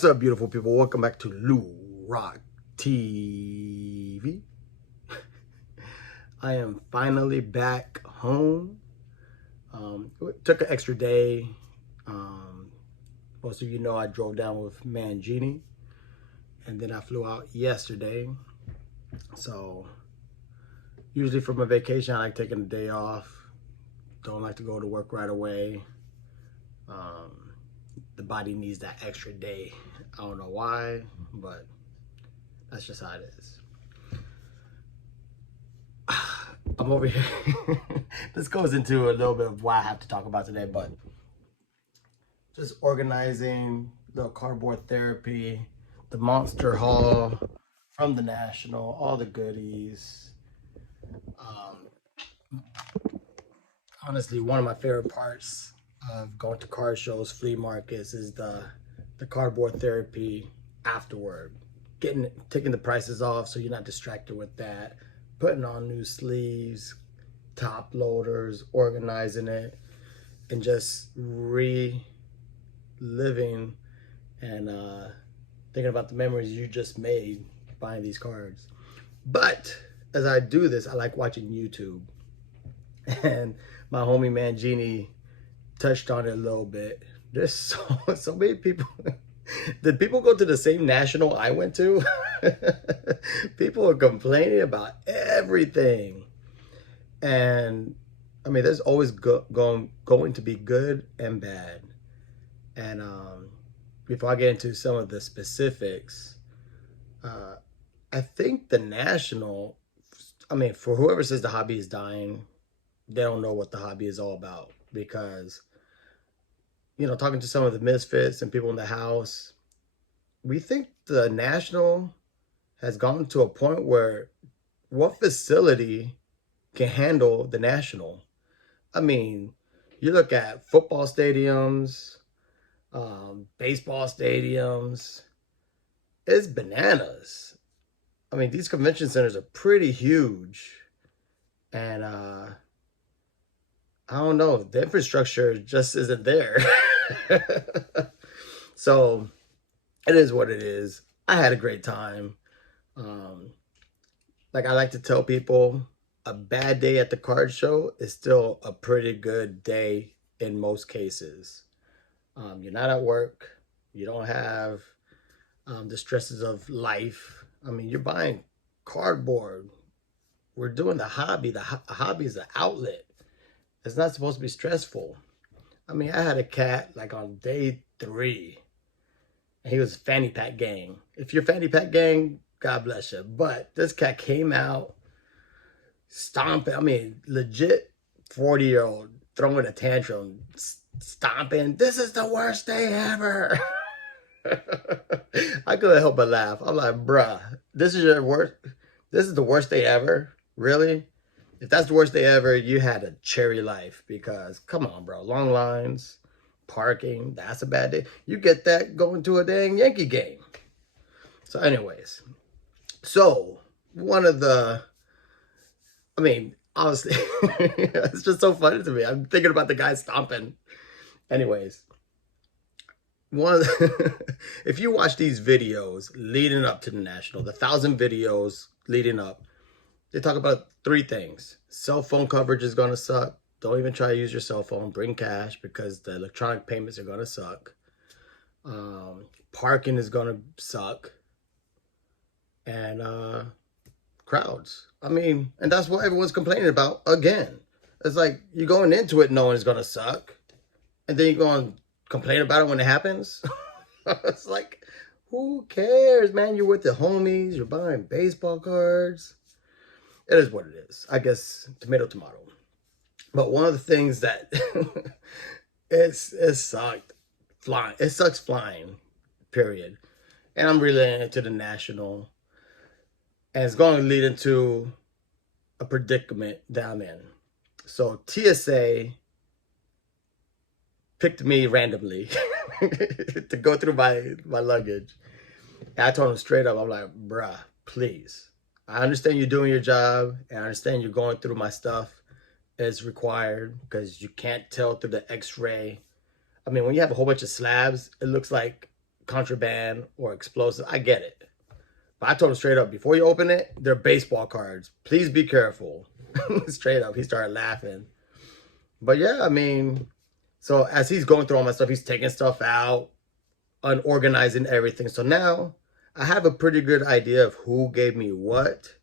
What's up, beautiful people? Welcome back to Lou Rock TV. I am finally back home. It took an extra day. Most of you know I drove down with Mangini, and then I flew out yesterday. So usually for my vacation, I like taking a day off. Don't like to go to work right away. The body needs that extra day. I don't know why, but that's just how it is. I'm over here. This goes into a little bit of why I have to talk about today, but just organizing the cardboard therapy, the Monster Haul from the National, all the goodies. Honestly, one of my favorite parts of going to card shows, flea markets, is the cardboard therapy afterward. Taking the prices off so you're not distracted with that. Putting on new sleeves, top loaders, organizing it, and just reliving and thinking about the memories you just made buying these cards. But as I do this, I like watching YouTube. And my homie Mangini touched on it a little bit. There's so many people. Did people go to the same national I went to? People are complaining about everything. And I mean, there's always going to be good and bad. And before I get into some of the specifics, I think the national, I mean, for whoever says the hobby is dying, they don't know what the hobby is all about. Because, you know, talking to some of the misfits and people in the house, we think the national has gone to a point where what facility can handle the national? I mean, you look at football stadiums, baseball stadiums, it's bananas. I mean, these convention centers are pretty huge. And I don't know, the infrastructure just isn't there. So it is what it is. I had a great time. Like I like to tell people, a bad day at the card show is still a pretty good day in most cases. You're not at work. You don't have the stresses of life. I mean, you're buying cardboard. We're doing the hobby. The hobby is an outlet. It's not supposed to be stressful. I mean, I had a cat like on day 3. And he was fanny pack gang. If you're fanny pack gang, God bless you. But this cat came out stomping. I mean, legit 40-year-old throwing a tantrum, stomping. This is the worst day ever. I couldn't help but laugh. I'm like, bruh, this is your worst. This is the worst day ever? Really? If that's the worst day ever, you had a cherry life. Because, come on, bro. Long lines, parking, that's a bad day. You get that going to a dang Yankee game. So anyways, so one of the, I mean, honestly, it's just so funny to me. I'm thinking about the guy stomping. Anyways, if you watch these videos leading up to the national, the 1,000 videos leading up, they talk about 3 things. Cell phone coverage is going to suck. Don't even try to use your cell phone. Bring cash because the electronic payments are going to suck. Parking is going to suck. And crowds. I mean, and that's what everyone's complaining about again. It's like you're going into it knowing it's going to suck. And then you're going to complain about it when it happens. It's like, who cares, man? You're with the homies. You're buying baseball cards. It is what it is. I guess tomato, tomato. But one of the things that it sucked flying. It sucks flying, period. And I'm relating it to the national. And it's going to lead into a predicament that I'm in. So TSA picked me randomly to go through my luggage. And I told them straight up, I'm like, bruh, please. I understand you're doing your job, and I understand you're going through my stuff as required because you can't tell through the x-ray. I mean, when you have a whole bunch of slabs, it looks like contraband or explosive. I get it. But I told him straight up, before you open it, they're baseball cards. Please be careful. Straight up. He started laughing. But yeah, I mean, so as he's going through all my stuff, he's taking stuff out, unorganizing everything. So now I have a pretty good idea of who gave me what.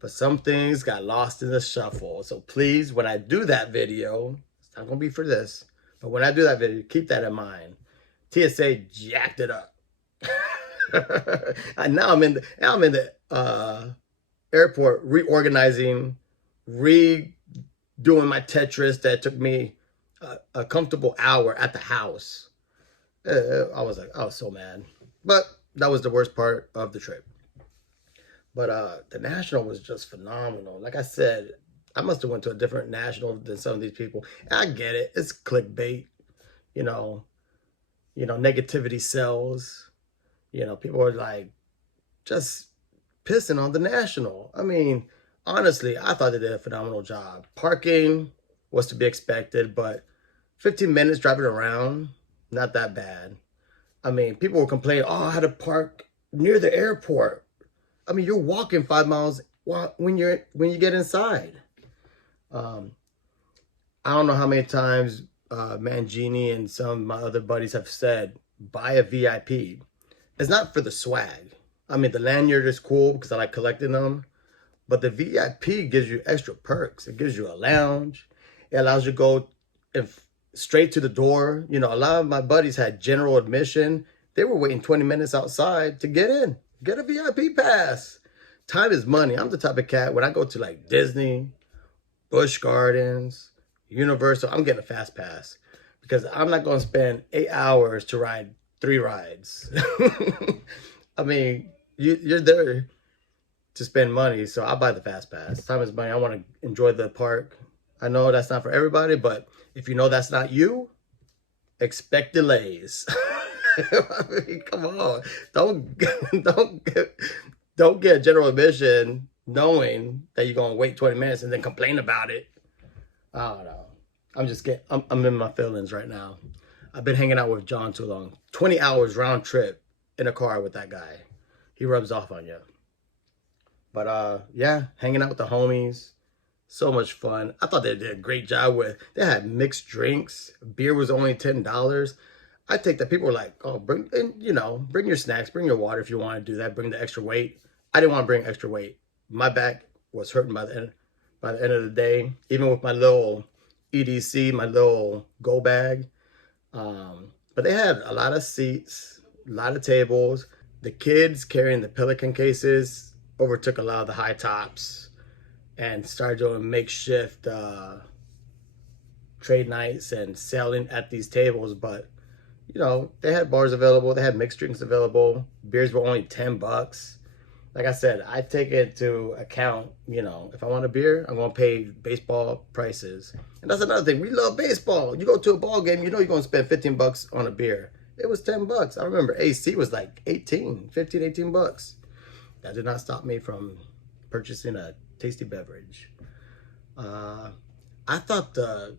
But some things got lost in the shuffle. So please, when I do that video, it's not going to be for this. But when I do that video, keep that in mind. TSA jacked it up. And now I'm in the airport reorganizing, redoing my Tetris that took me a comfortable hour at the house. I was so mad. But that was the worst part of the trip. But the national was just phenomenal. Like I said, I must have went to a different national than some of these people. And I get it. It's clickbait. You know, negativity sells. People are like just pissing on the national. I mean, honestly, I thought they did a phenomenal job. Parking was to be expected, but 15 minutes driving around, not that bad. I mean, people were complaining, oh, I had to park near the airport. I mean, you're walking 5 miles when you get inside. I don't know how many times Mangini and some of my other buddies have said, buy a VIP. It's not for the swag. I mean, the lanyard is cool because I like collecting them. But the VIP gives you extra perks. It gives you a lounge. It allows you to go straight to the door. A lot of my buddies had general admission. They were waiting 20 minutes outside to get in. Get a VIP pass. Time is money. I'm the type of cat, when I go to like Disney, Busch Gardens, Universal, I'm getting a fast pass. Because I'm not going to spend 8 hours to ride 3 rides. I mean, you're there to spend money, so I'll buy the fast pass. Time is money. I want to enjoy the park. I know that's not for everybody, but if you know that's not you, expect delays. I mean, come on. Don't get general admission knowing that you're going to wait 20 minutes and then complain about it. I don't know. I'm in my feelings right now. I've been hanging out with John too long. 20 hours round trip in a car with that guy. He rubs off on you. But yeah, hanging out with the homies. So much fun. I thought they did a great job they had mixed drinks. Beer was only $10. I take that. People were like, oh, bring your snacks, bring your water if you want to do that. Bring the extra weight. I didn't want to bring extra weight. My back was hurting by the end of the day. Even with my little EDC, my little go bag. But they had a lot of seats, a lot of tables. The kids carrying the Pelican cases overtook a lot of the high tops and started doing makeshift trade nights and selling at these tables. But they had bars available. They had mixed drinks available. Beers were only $10. Like I said, I take into account, if I want a beer, I'm going to pay baseball prices. And that's another thing. We love baseball. You go to a ball game, you're going to spend $15 on a beer. It was $10. I remember AC was like 18 bucks. That did not stop me from purchasing a tasty beverage. I thought the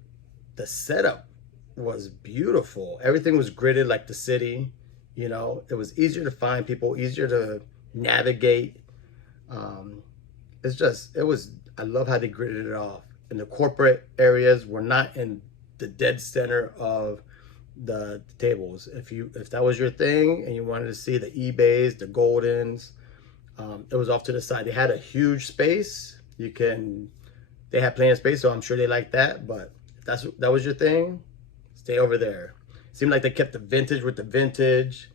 setup was beautiful. Everything was gridded like the city. It was easier to find people, easier to navigate. I love how they gridded it off. And the corporate areas were not in the dead center of the tables. If that was your thing and you wanted to see the eBays, the Goldens, it was off to the side. They had a huge space. They had plenty of space, so I'm sure they liked that. But if that was your thing, stay over there. Seemed like they kept the vintage with the vintage,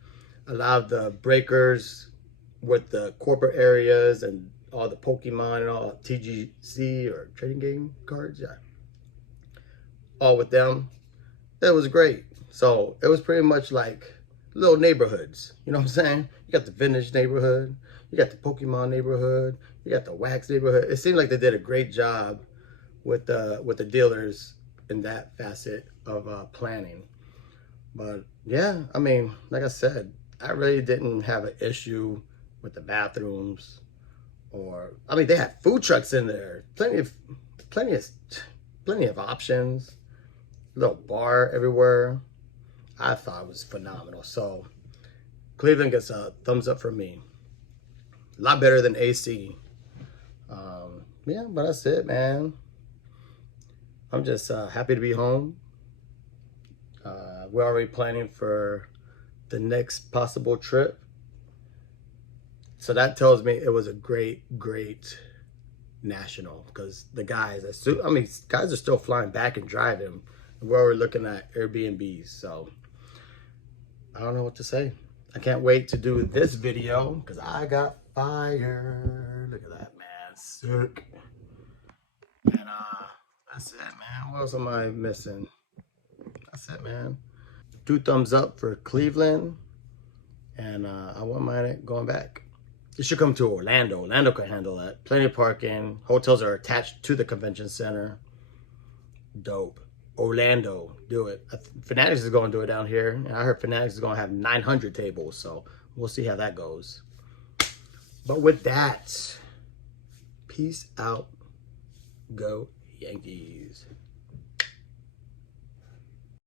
allowed the breakers with the corporate areas and all the Pokemon and all TGC or trading game cards, yeah, all with them. It was great. So it was pretty much like little neighborhoods. You know what I'm saying? You got the vintage neighborhood, you got the Pokemon neighborhood, you got the wax neighborhood. It seemed like they did a great job with the dealers in that facet of planning. But yeah, I mean, like I said, I really didn't have an issue with the bathrooms, they had food trucks in there, plenty of options, little bar everywhere. I thought it was phenomenal. So Cleveland gets a thumbs up from me. A lot better than AC. Yeah, but that's it, man. I'm just happy to be home. We're already planning for the next possible trip. So that tells me it was a great national, because the guys, guys are still flying back and driving. We're already looking at Airbnbs. So I don't know what to say. I can't wait to do this video because I got fire. Look at that, man. Sick. And that's it, man. What else am I missing? That's it, man. 2 thumbs up for Cleveland. And I wouldn't mind it going back. You should come to Orlando. Orlando can handle that. Plenty of parking. Hotels are attached to the convention center. Dope. Orlando, do it. Fanatics is going to do it down here. I heard Fanatics is going to have 900 tables, so we'll see how that goes. But with that, peace out. Go Yankees.